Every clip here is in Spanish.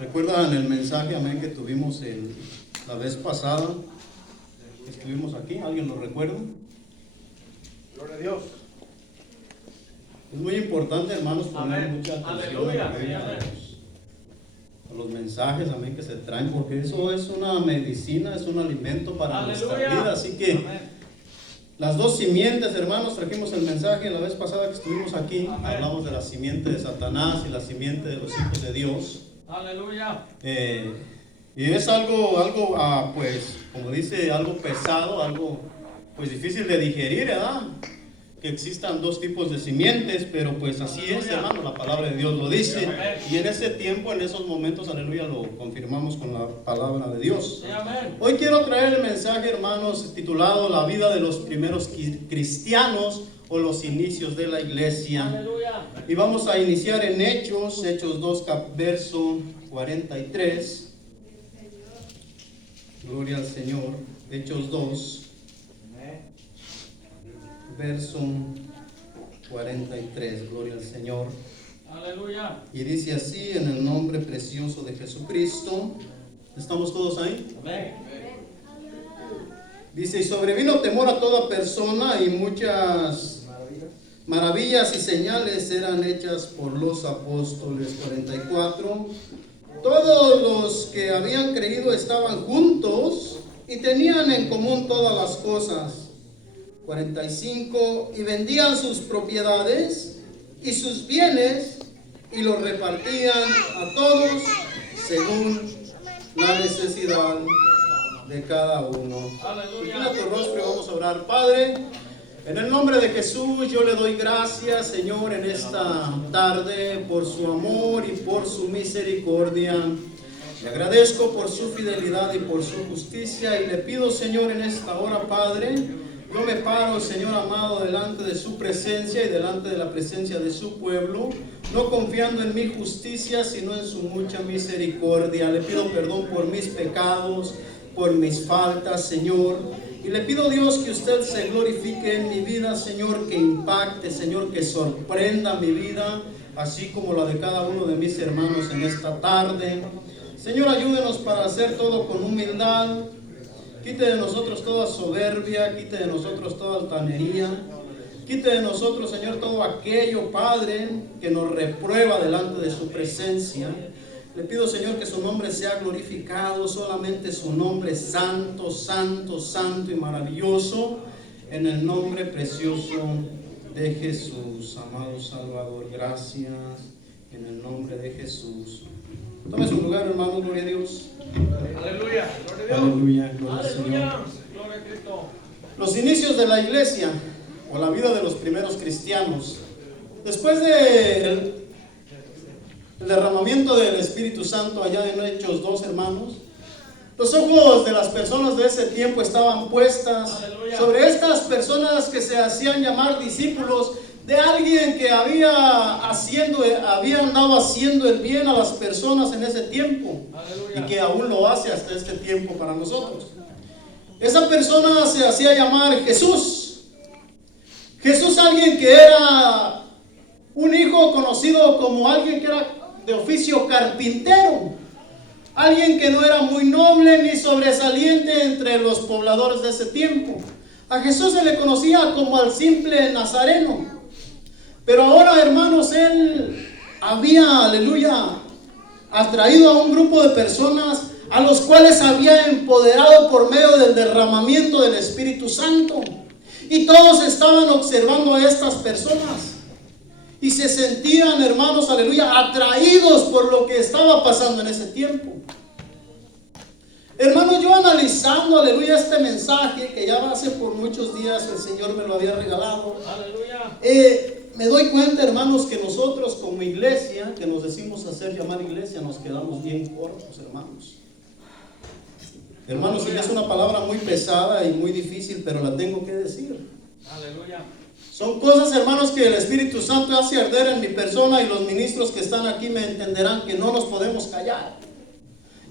¿Recuerdan el mensaje, amén, que tuvimos la vez pasada? Estuvimos aquí, ¿alguien lo recuerda? Gloria a Dios. Es muy importante, hermanos, poner mucha atención Aleluya. a los mensajes, amén, que se traen, porque eso es una medicina, es un alimento para nuestra vida. Así que las dos simientes, hermanos, trajimos el mensaje la vez pasada que estuvimos aquí. Hablamos de la simiente de Satanás y la simiente de los hijos de Dios. Aleluya. Y es algo pues, como dice, algo pesado, algo pues difícil de digerir, ¿verdad? Que existan dos tipos de simientes, pero pues así es, hermano, la palabra de Dios lo dice. Y en ese tiempo, en esos momentos, aleluya, lo confirmamos con la palabra de Dios. Hoy quiero traer el mensaje, hermanos, titulado La vida de los primeros cristianos o los inicios de la iglesia. Aleluya. Y vamos a iniciar en Hechos 2, verso 43. Gloria al Señor. Hechos 2. Verso 43, gloria al Señor. Aleluya. Y dice así, en el nombre precioso de Jesucristo. ¿Estamos todos ahí? Amén. Dice, y sobrevino temor a toda persona, y muchas maravillas y señales eran hechas por los apóstoles. 44. Todos los que habían creído estaban juntos y tenían en común todas las cosas. 45. Y vendían sus propiedades y sus bienes y los repartían a todos según la necesidad de cada uno. Inclina tu rostro y vamos a orar. Padre, en el nombre de Jesús yo le doy gracias, Señor, en esta tarde por su amor y por su misericordia. Le agradezco por su fidelidad y por su justicia, y le pido, Señor, en esta hora, Padre, yo me paro, Señor amado, delante de su presencia y delante de la presencia de su pueblo, no confiando en mi justicia, sino en su mucha misericordia. Le pido perdón por mis pecados, por mis faltas, Señor. Y le pido, Dios, que usted se glorifique en mi vida, Señor, que impacte, Señor, que sorprenda mi vida, así como la de cada uno de mis hermanos en esta tarde. Señor, ayúdenos para hacer todo con humildad. Quite de nosotros toda soberbia, quite de nosotros toda altanería, quite de nosotros, Señor, todo aquello, Padre, que nos reprueba delante de su presencia. Le pido, Señor, que su nombre sea glorificado, solamente su nombre santo, santo, santo y maravilloso, en el nombre precioso de Jesús. Amado Salvador, gracias, en el nombre de Jesús. Tome su lugar, hermano, gloria a Dios. Aleluya. Gloria a Dios. Aleluya, gloria al Señor. Gloria a Cristo. Los inicios de la iglesia, o la vida de los primeros cristianos. Después del derramamiento del Espíritu Santo allá en Hechos 2, hermanos, los ojos de las personas de ese tiempo estaban puestas sobre estas personas que se hacían llamar discípulos de alguien que había andado haciendo el bien a las personas en ese tiempo. Aleluya. Y que aún lo hace hasta este tiempo para nosotros. Esa persona se hacía llamar Jesús. Jesús, alguien que era un hijo conocido como alguien que era de oficio carpintero, alguien que no era muy noble ni sobresaliente entre los pobladores de ese tiempo. A Jesús se le conocía como al simple nazareno. Pero ahora, hermanos, él había, aleluya, atraído a un grupo de personas a los cuales había empoderado por medio del derramamiento del Espíritu Santo. Y todos estaban observando a estas personas y se sentían, hermanos, aleluya, atraídos por lo que estaba pasando en ese tiempo. Hermanos, yo analizando, aleluya, este mensaje que ya hace por muchos días el Señor me lo había regalado. Aleluya. Me doy cuenta, hermanos, que nosotros como iglesia, que nos decimos hacer llamar iglesia, nos quedamos bien cortos, hermanos. Hermanos, es una palabra muy pesada y muy difícil, pero la tengo que decir. Aleluya. Son cosas, hermanos, que el Espíritu Santo hace arder en mi persona, y los ministros que están aquí me entenderán que no nos podemos callar.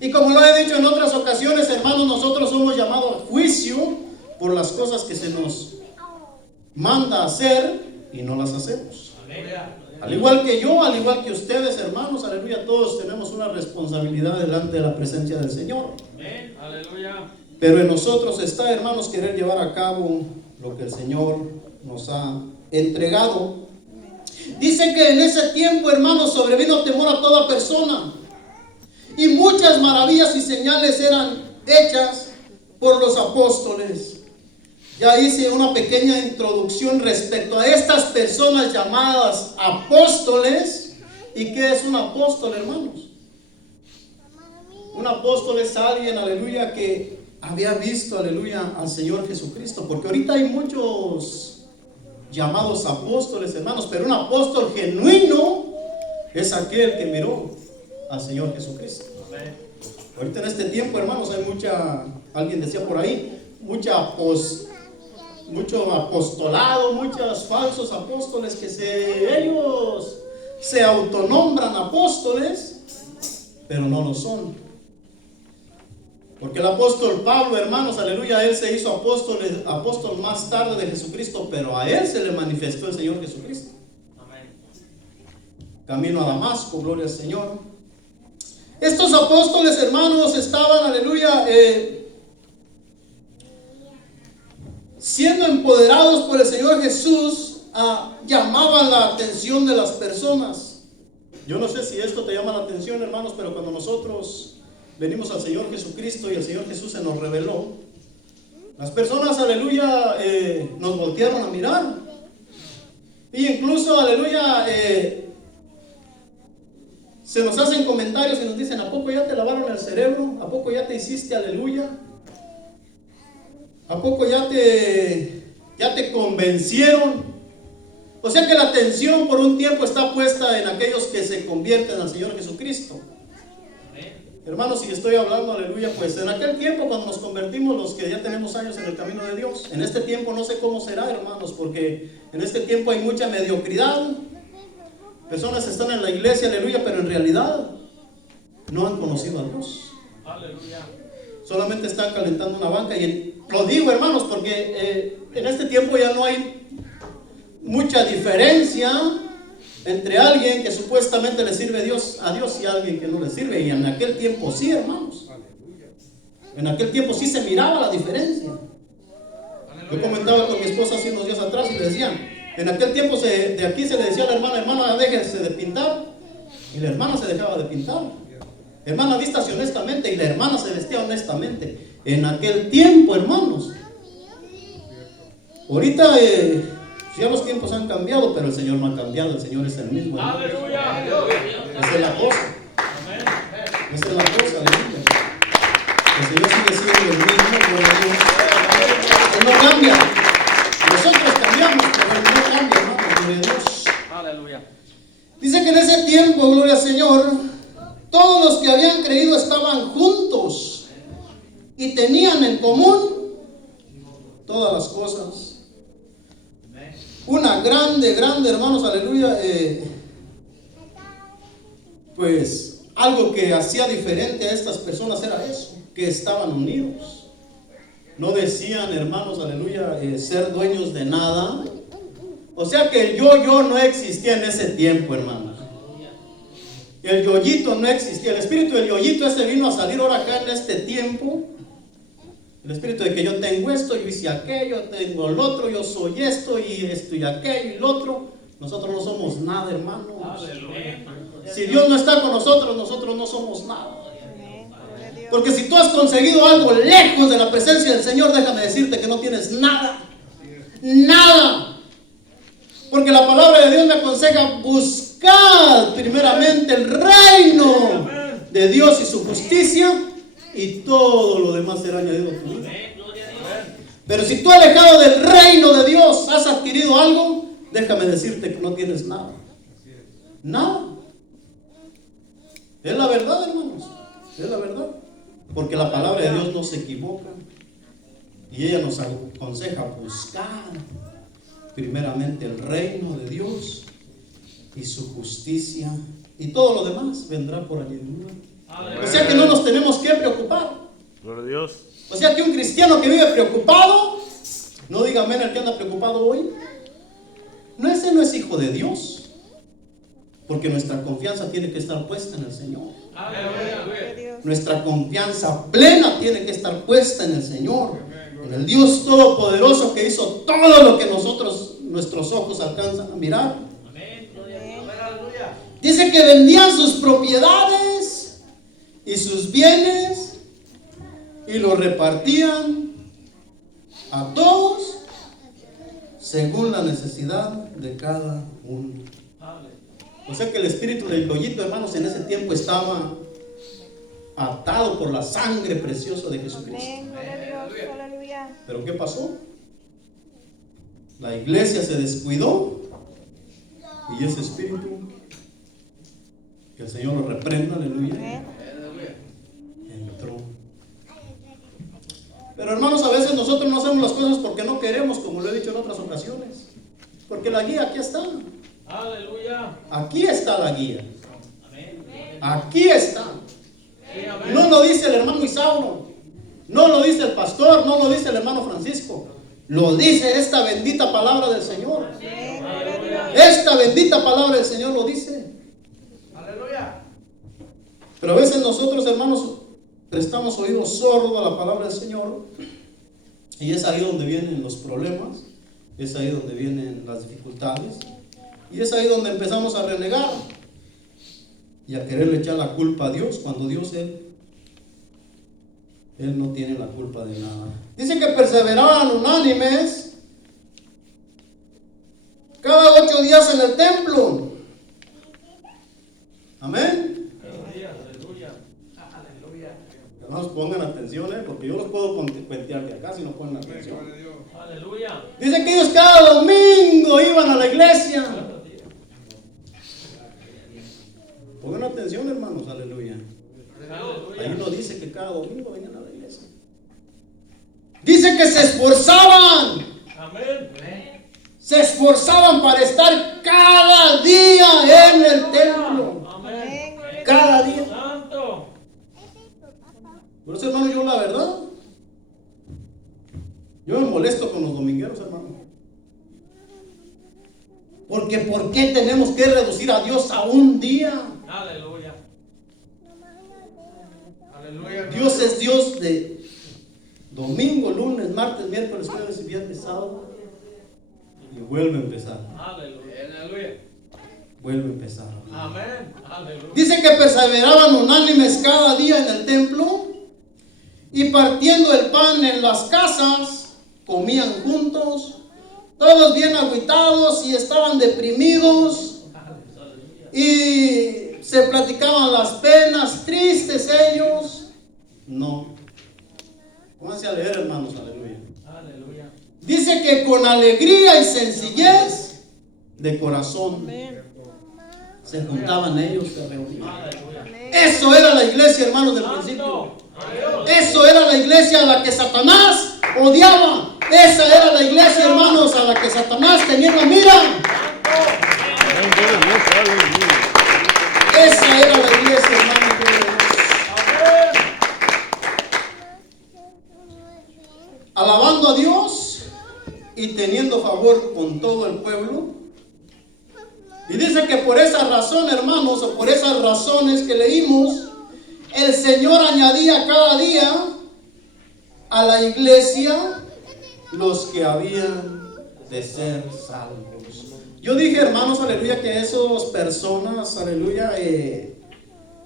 Y como lo he dicho en otras ocasiones, hermanos, nosotros somos llamados a juicio por las cosas que se nos manda hacer y no las hacemos. Al igual que yo, al igual que ustedes, hermanos, aleluya, todos tenemos una responsabilidad delante de la presencia del Señor. Amén. Aleluya. Pero en nosotros está, hermanos, querer llevar a cabo lo que el Señor nos ha entregado. Dice que en ese tiempo, hermanos, sobrevino temor a toda persona, y muchas maravillas y señales eran hechas por los apóstoles. Ya hice una pequeña introducción respecto a estas personas llamadas apóstoles. ¿Y qué es un apóstol, hermanos? Un apóstol es alguien, aleluya, que había visto, aleluya, al Señor Jesucristo. Porque ahorita hay muchos llamados apóstoles, hermanos, pero un apóstol genuino es aquel que miró al Señor Jesucristo. Amén. Ahorita en este tiempo, hermanos, hay alguien decía por ahí, mucho apostolado, muchos falsos apóstoles que ellos se autonombran apóstoles, pero no lo son. Porque el apóstol Pablo, hermanos, aleluya, él se hizo apóstol más tarde de Jesucristo, pero a él se le manifestó el Señor Jesucristo. Amén. Camino a Damasco, gloria al Señor. Estos apóstoles, hermanos, estaban, aleluya, siendo empoderados por el Señor Jesús, llamaban la atención de las personas. Yo no sé si esto te llama la atención, hermanos, pero cuando nosotros venimos al Señor Jesucristo y el Señor Jesús se nos reveló, las personas, aleluya, nos voltearon a mirar. Y incluso, aleluya, se nos hacen comentarios y nos dicen: ¿a poco ya te lavaron el cerebro? ¿A poco ya te hiciste aleluya? ¿A poco ya te convencieron? O sea que la atención por un tiempo está puesta en aquellos que se convierten al Señor Jesucristo. Hermanos, si estoy hablando, aleluya, pues en aquel tiempo cuando nos convertimos, los que ya tenemos años en el camino de Dios, en este tiempo no sé cómo será, hermanos, porque en este tiempo hay mucha mediocridad. Personas están en la iglesia, aleluya, pero en realidad no han conocido a Dios. Aleluya. Solamente están calentando una banca. Y lo digo, hermanos, porque en este tiempo ya no hay mucha diferencia entre alguien que supuestamente le sirve a Dios y alguien que no le sirve. Y en aquel tiempo sí, hermanos. En aquel tiempo sí se miraba la diferencia. Yo comentaba con mi esposa hace unos días atrás y le decían, en aquel tiempo de aquí se le decía a la hermana, déjese de pintar. Y la hermana se dejaba de pintar. Hermana, vístase honestamente. Y la hermana se vestía honestamente. En aquel tiempo, hermanos. Ahorita ya los tiempos han cambiado, pero el Señor no ha cambiado. El Señor es el mismo. Aleluya. Esa es la cosa. Amén. Esa es la cosa, aleluya. El Señor sigue siendo el mismo, gloria a Dios. Él no cambia. Nosotros cambiamos, pero Él no cambia, hermano, gloria a Dios. Aleluya. Dice que en ese tiempo, gloria al Señor, todos los que habían creído estaban juntos y tenían en común todas las cosas. Una grande, hermanos, aleluya, pues algo que hacía diferente a estas personas era eso, que estaban unidos. No decían, hermanos, aleluya, ser dueños de nada. O sea que el yo no existía en ese tiempo, hermanos. El yoyito no existía. El espíritu del yoyito ese vino a salir ahora acá en este tiempo. El espíritu de que yo tengo esto, yo hice aquello, tengo el otro, yo soy esto y aquello y el otro. Nosotros no somos nada, hermanos. Aleluya. Si Dios no está con nosotros, nosotros no somos nada. Porque si tú has conseguido algo lejos de la presencia del Señor, déjame decirte que no tienes nada. Nada. Porque la palabra de Dios me aconseja buscar primeramente el reino de Dios y su justicia, y todo lo demás será añadido a tu vida. Pero si tú alejado del reino de Dios has adquirido algo, déjame decirte que no tienes nada. Nada. Es la verdad, hermanos. Es la verdad. Porque la palabra de Dios no se equivoca. Y ella nos aconseja buscar primeramente el reino de Dios y su justicia, y todo lo demás vendrá por añadidura. O sea que no nos tenemos que preocupar. Gloria a Dios. O sea que un cristiano que vive preocupado, no diga amén el que anda preocupado hoy, ese no es hijo de Dios. Porque nuestra confianza tiene que estar puesta en el Señor. Aleluya. Nuestra confianza plena tiene que estar puesta en el Señor, en el Dios Todopoderoso que hizo todo lo que nuestros ojos alcanzan a mirar. Dice que vendían sus propiedades y sus bienes y los repartían a todos según la necesidad de cada uno. O sea que el espíritu del pollito, hermanos, en ese tiempo estaba atado por la sangre preciosa de Jesucristo. Pero ¿qué pasó? La iglesia se descuidó y ese espíritu, que el Señor lo reprenda, aleluya, entró. Pero hermanos, a veces nosotros no hacemos las cosas porque no queremos, como lo he dicho en otras ocasiones, porque la guía aquí está. Aleluya. Aquí está la guía. Aquí está. No lo dice el hermano Isauro, no lo dice el pastor, no lo dice el hermano Francisco, lo dice esta bendita palabra del Señor. Esta bendita palabra del Señor lo dice. Aleluya. Pero a veces nosotros, hermanos, prestamos oído sordo a la palabra del Señor, y es ahí donde vienen los problemas, es ahí donde vienen las dificultades, y es ahí donde empezamos a renegar y a quererle echar la culpa a Dios, cuando Dios, Él no tiene la culpa de nada. Dice que perseveraban unánimes cada 8 días en el templo. Amén. Aleluya. Hermanos, pongan atención, porque yo los puedo cuentear de acá si no ponen atención. Aleluya. Dice que ellos cada domingo iban a la iglesia. Pongan atención, hermanos, aleluya. Ahí no dice que cada domingo venían a la iglesia. Dice que se esforzaban. Amén. Se esforzaban para estar cada día en el templo. Amén. Cada día. Santo. Por eso, hermano, yo la verdad, yo me molesto con los domingueros, hermano. Porque ¿por qué tenemos que reducir a Dios a un día? Aleluya. Aleluya. Dios es Dios de domingo, lunes, martes, miércoles, jueves y viernes, sábado. Y vuelve a empezar. Aleluya. Vuelve a empezar. Amén. Aleluya. Dice que perseveraban unánimes cada día en el templo y partiendo el pan en las casas, comían juntos, todos bien agüitados y estaban deprimidos y se platicaban las penas, tristes ellos. No. Pónganse a leer, hermanos, aleluya. Aleluya. Dice que con alegría y sencillez de corazón se juntaban ellos, se reunían. Eso era la iglesia, hermanos, del principio. Eso era la iglesia a la que Satanás odiaba. Esa era la iglesia, hermanos, a la que Satanás tenía la mira. Esa era la iglesia, hermanos. Alabando a Dios y teniendo favor con todo el pueblo. Y dice que por esa razón, hermanos, o por esas razones que leímos, el Señor añadía cada día a la iglesia los que habían de ser salvos. Yo dije, hermanos, aleluya, que esas personas, aleluya,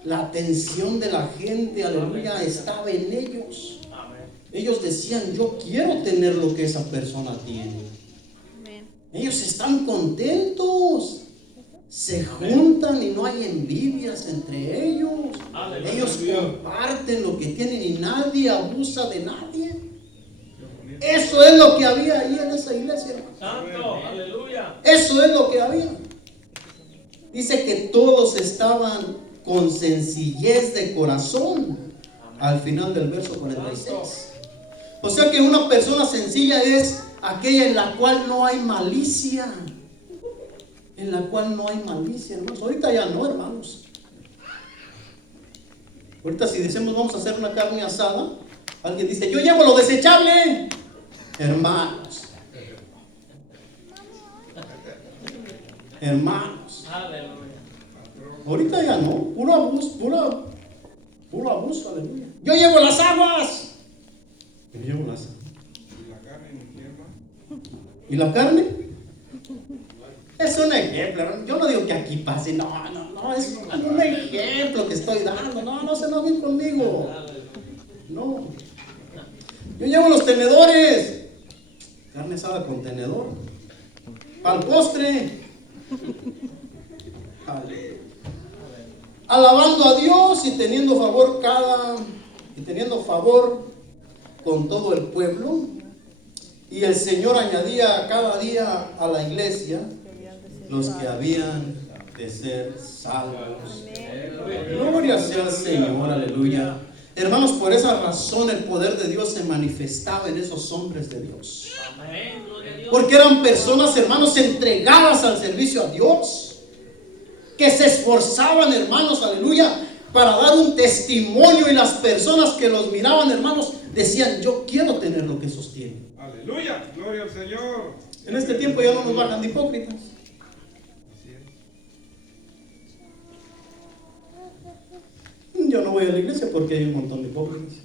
la atención de la gente, aleluya, estaba en ellos. Ellos decían, yo quiero tener lo que esa persona tiene. Ellos están contentos. Se juntan y no hay envidias entre ellos. Aleluya. Ellos comparten lo que tienen y nadie abusa de nadie. Eso es lo que había ahí en esa iglesia, hermano. Santo. Aleluya. Eso es lo que había. Dice que todos estaban con sencillez de corazón. Al final del verso 46. O sea que una persona sencilla es aquella en la cual no hay malicia. En la cual no hay malicia, hermanos. Ahorita ya no, hermanos. Ahorita si decimos vamos a hacer una carne asada, alguien dice, yo llevo lo desechable. Hermanos. Hermanos. Aleluya. Ahorita ya no, puro abuso, puro abuso, aleluya. Yo llevo las aguas. Yo llevo las aguas. ¿Y la carne en infierno? ¿Y la carne? Es un ejemplo. Yo no digo que aquí pase, no, es un ejemplo que estoy dando. No se enojen conmigo. No. Yo llevo los tenedores. Carne asada con tenedor. Para el postre. Alabando a Dios y teniendo favor con todo el pueblo. Y el Señor añadía cada día a la iglesia los que habían de ser salvos. Gloria sea al Señor, aleluya. Hermanos, por esa razón el poder de Dios se manifestaba en esos hombres de Dios. Porque eran personas, hermanos, entregadas al servicio a Dios, que se esforzaban, hermanos, aleluya, para dar un testimonio, y las personas que los miraban, hermanos, decían: yo quiero tener lo que sostiene. Aleluya, gloria al Señor. En este tiempo ya no nos bajan de hipócritas. Yo no voy a la iglesia porque hay un montón de hipócritas.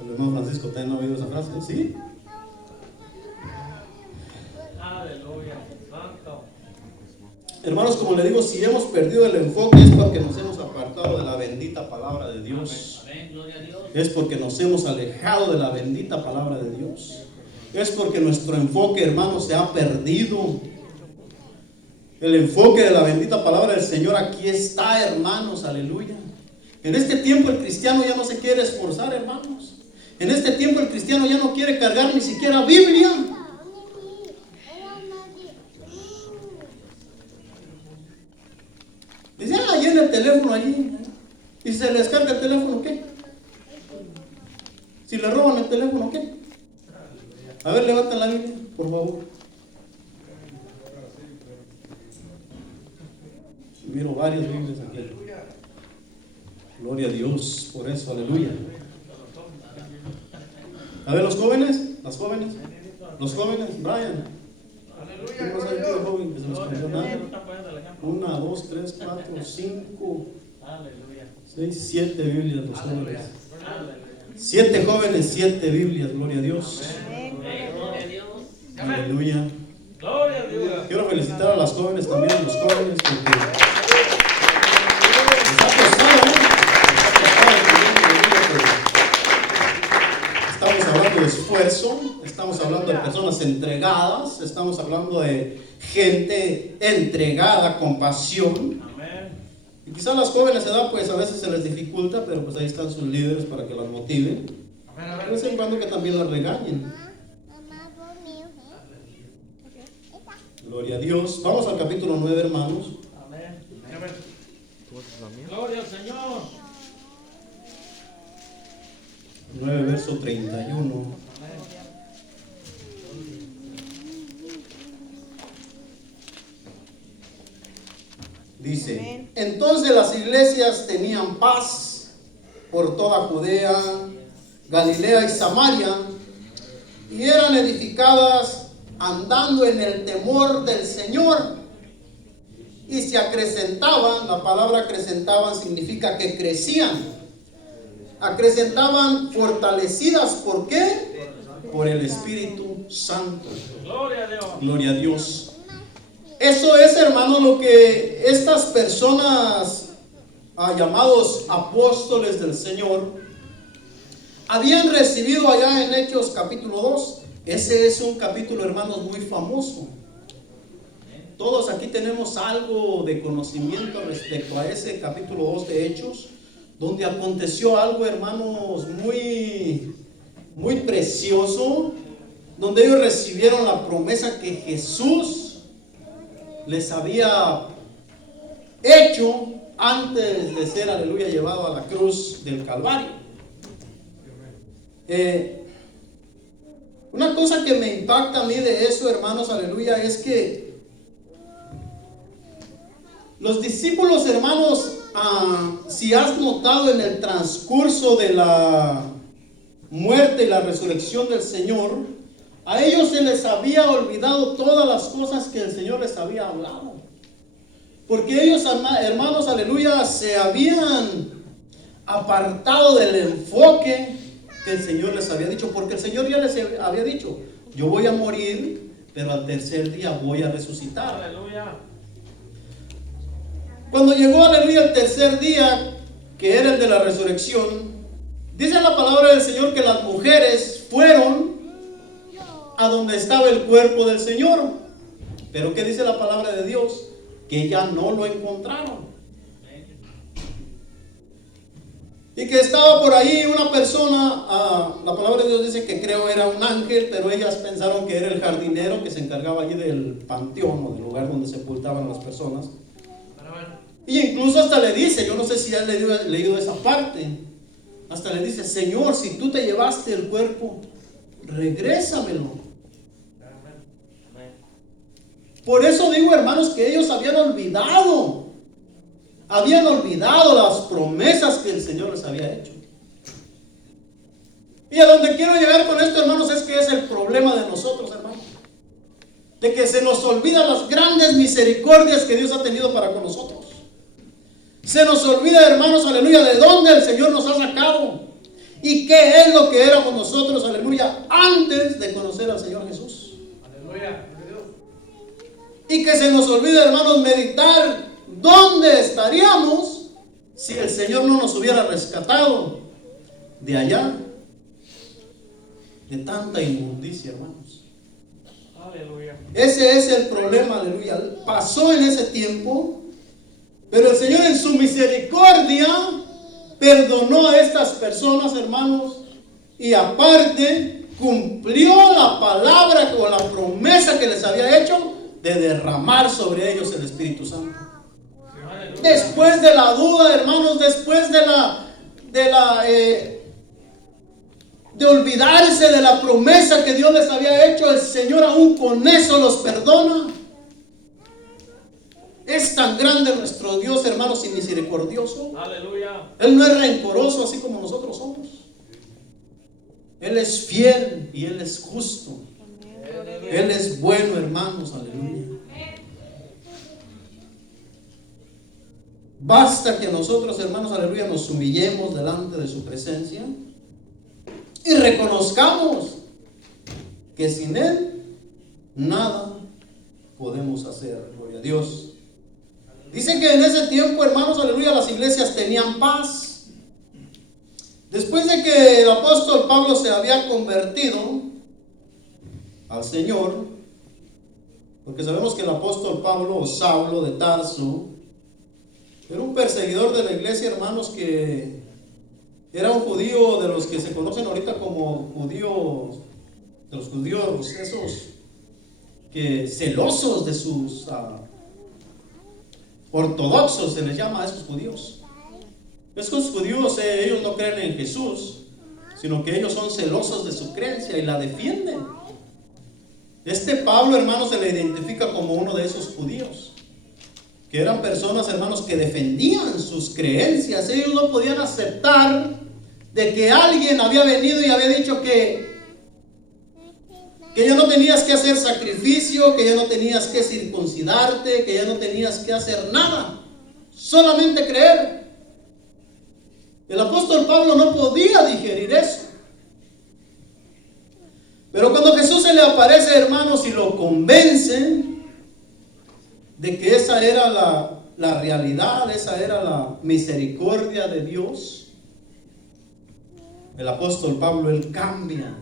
El hermano Francisco también no ha oído esa frase, ¿sí? Aleluya. Santo. Hermanos, como le digo, si hemos perdido el enfoque es porque nos hemos apartado de la bendita palabra de Dios. Amén. Gloria a Dios. Es porque nos hemos alejado de la bendita palabra de Dios. Es porque nuestro enfoque, hermanos, se ha perdido. El enfoque de la bendita palabra del Señor aquí está, hermanos, aleluya. En este tiempo el cristiano ya no se quiere esforzar, hermanos. En este tiempo el cristiano ya no quiere cargar ni siquiera Biblia. Dice: ahí en el teléfono, allí. Y si se le descarga el teléfono, ¿qué? Si le roban el teléfono, ¿qué? A ver, levanten la Biblia, por favor. Miro varias Biblias aquí. Gloria a Dios por eso, aleluya. A ver, los jóvenes, las jóvenes, los jóvenes, Brian. Aleluya, ¿Quién más hay gloria a aquí de Dios. joven que se nos conoció nada? Está poniendo el ejemplo. 1, 2, 3, 4, 5, Aleluya. 6, 7 Biblias los jóvenes. Aleluya. 7 jóvenes, 7 Biblias, gloria a Dios. Amén. Gloria a Dios. Aleluya. Gloria a Dios. Quiero felicitar a las jóvenes también, a los jóvenes, porque les ha costado, ¿no? Estamos hablando de esfuerzo, estamos hablando de personas entregadas, estamos hablando de gente entregada con pasión. Amén. Y quizás las jóvenes de edad, pues a veces se les dificulta, pero pues ahí están sus líderes para que las motiven. Amén, De vez en cuando que también las regañen. Gloria a Dios. Vamos al capítulo 9, hermanos. Amén. amén. Gloria al Señor. 9, verso 31. Dice: entonces las iglesias tenían paz por toda Judea, Galilea y Samaria, y eran edificadas andando en el temor del Señor, y se acrecentaban. La palabra acrecentaban significa que crecían. Acrecentaban fortalecidas. ¿Por qué? Por el Espíritu Santo. Gloria a Dios. Gloria a Dios. Eso es, hermano, lo que estas personas llamados apóstoles del Señor habían recibido allá en Hechos capítulo 2. Ese es un capítulo, hermanos, muy famoso. Todos aquí tenemos algo de conocimiento respecto a ese capítulo 2 de Hechos, donde aconteció algo, hermanos, muy precioso, donde ellos recibieron la promesa que Jesús les había hecho antes de ser, aleluya, llevado a la cruz del Calvario. Una cosa que me impacta a mí de eso, hermanos, aleluya, es que los discípulos, hermanos, si has notado en el transcurso de la muerte y la resurrección del Señor, a ellos se les había olvidado todas las cosas que el Señor les había hablado. Porque ellos, hermanos, aleluya, se habían apartado del enfoque que el Señor les había dicho. Porque el Señor ya les había dicho: yo voy a morir, pero al tercer día voy a resucitar. Aleluya. Cuando llegó, aleluya, el tercer día, que era el de la resurrección, dice la palabra del Señor que las mujeres fueron a donde estaba el cuerpo del Señor. Pero ¿qué dice la palabra de Dios? Que ya no lo encontraron. Y que estaba por ahí una persona, la palabra de Dios dice que creo era un ángel, pero ellas pensaron que era el jardinero que se encargaba allí del panteón o del lugar donde sepultaban a las personas. Y incluso hasta le dice, yo no sé si ya he leído esa parte, hasta le dice: Señor, si tú te llevaste el cuerpo, regrésamelo. Por eso digo, hermanos, que ellos habían olvidado las promesas que el Señor les había hecho. Y a donde quiero llegar con esto, hermanos, es que es el problema de nosotros, hermanos, de que se nos olvidan las grandes misericordias que Dios ha tenido para con nosotros. Se nos olvida, hermanos, aleluya, de dónde el Señor nos ha sacado y qué es lo que éramos nosotros, aleluya, antes de conocer al Señor Jesús. Aleluya. Y que se nos olvida, hermanos, meditar dónde estaríamos si el Señor no nos hubiera rescatado de allá, de tanta inmundicia, hermanos. Aleluya. Ese es el problema, aleluya. Pasó en ese tiempo, pero el Señor en su misericordia perdonó a estas personas, hermanos, y aparte cumplió la palabra o la promesa que les había hecho de derramar sobre ellos el Espíritu Santo. Después de la duda, hermanos, después de olvidarse de la promesa que Dios les había hecho, el Señor aún con eso los perdona. Es tan grande nuestro Dios, hermanos, y misericordioso. Aleluya. Él no es rencoroso así como nosotros somos. Él es fiel y Él es justo. Él es bueno, hermanos, aleluya. Basta que nosotros, hermanos, aleluya, nos humillemos delante de su presencia y reconozcamos que sin Él nada podemos hacer. Gloria a Dios. Dice que en ese tiempo, hermanos, aleluya, las iglesias tenían paz. Después de que el apóstol Pablo se había convertido al Señor, porque sabemos que el apóstol Pablo, o Saulo de Tarso, era un perseguidor de la iglesia, hermanos, que era un judío de los que se conocen ahorita como judíos, de los judíos esos que celosos de sus ortodoxos, se les llama a esos judíos. Esos judíos, ellos no creen en Jesús, sino que ellos son celosos de su creencia y la defienden. Este Pablo, hermanos, se le identifica como uno de esos judíos, que eran personas, hermanos, que defendían sus creencias. Ellos no podían aceptar de que alguien había venido y había dicho que ya no tenías que hacer sacrificio, que ya no tenías que circuncidarte, que ya no tenías que hacer nada, solamente creer. El apóstol Pablo no podía digerir eso. Pero cuando Jesús se le aparece, hermanos, y lo convence de que esa era la realidad, esa era la misericordia de Dios, el apóstol Pablo, él cambia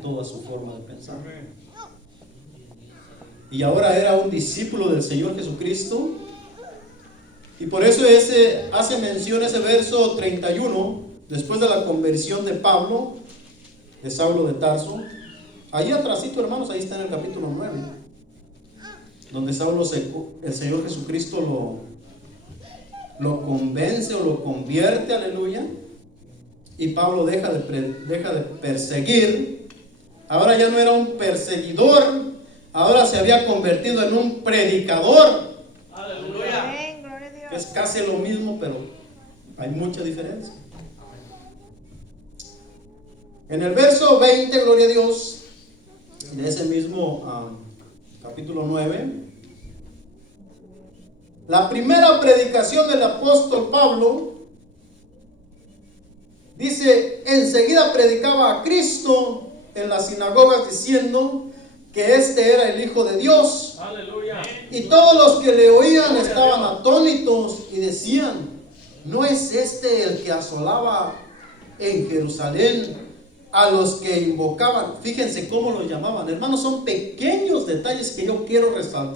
toda su forma de pensar. Y ahora era un discípulo del Señor Jesucristo. Y por eso hace mención ese verso 31, después de la conversión de Pablo, de Saulo de Tarso. Ahí atrásito, hermanos, ahí está en el capítulo 9, donde Saulo, el Señor Jesucristo lo convence o lo convierte, aleluya. Y Pablo deja de perseguir. Ahora ya no era un perseguidor, ahora se había convertido en un predicador. Aleluya. Es casi lo mismo, pero hay mucha diferencia. En el verso 20, gloria a Dios, de ese mismo capítulo 9, La primera predicación del apóstol Pablo dice, enseguida predicaba a Cristo en las sinagogas diciendo que este era el Hijo de Dios. Aleluya. Y todos los que le oían estaban atónitos y decían, ¿no es este el que asolaba en Jerusalén a los que invocaban? Fíjense cómo los llamaban. Hermanos, son pequeños detalles que yo quiero resaltar.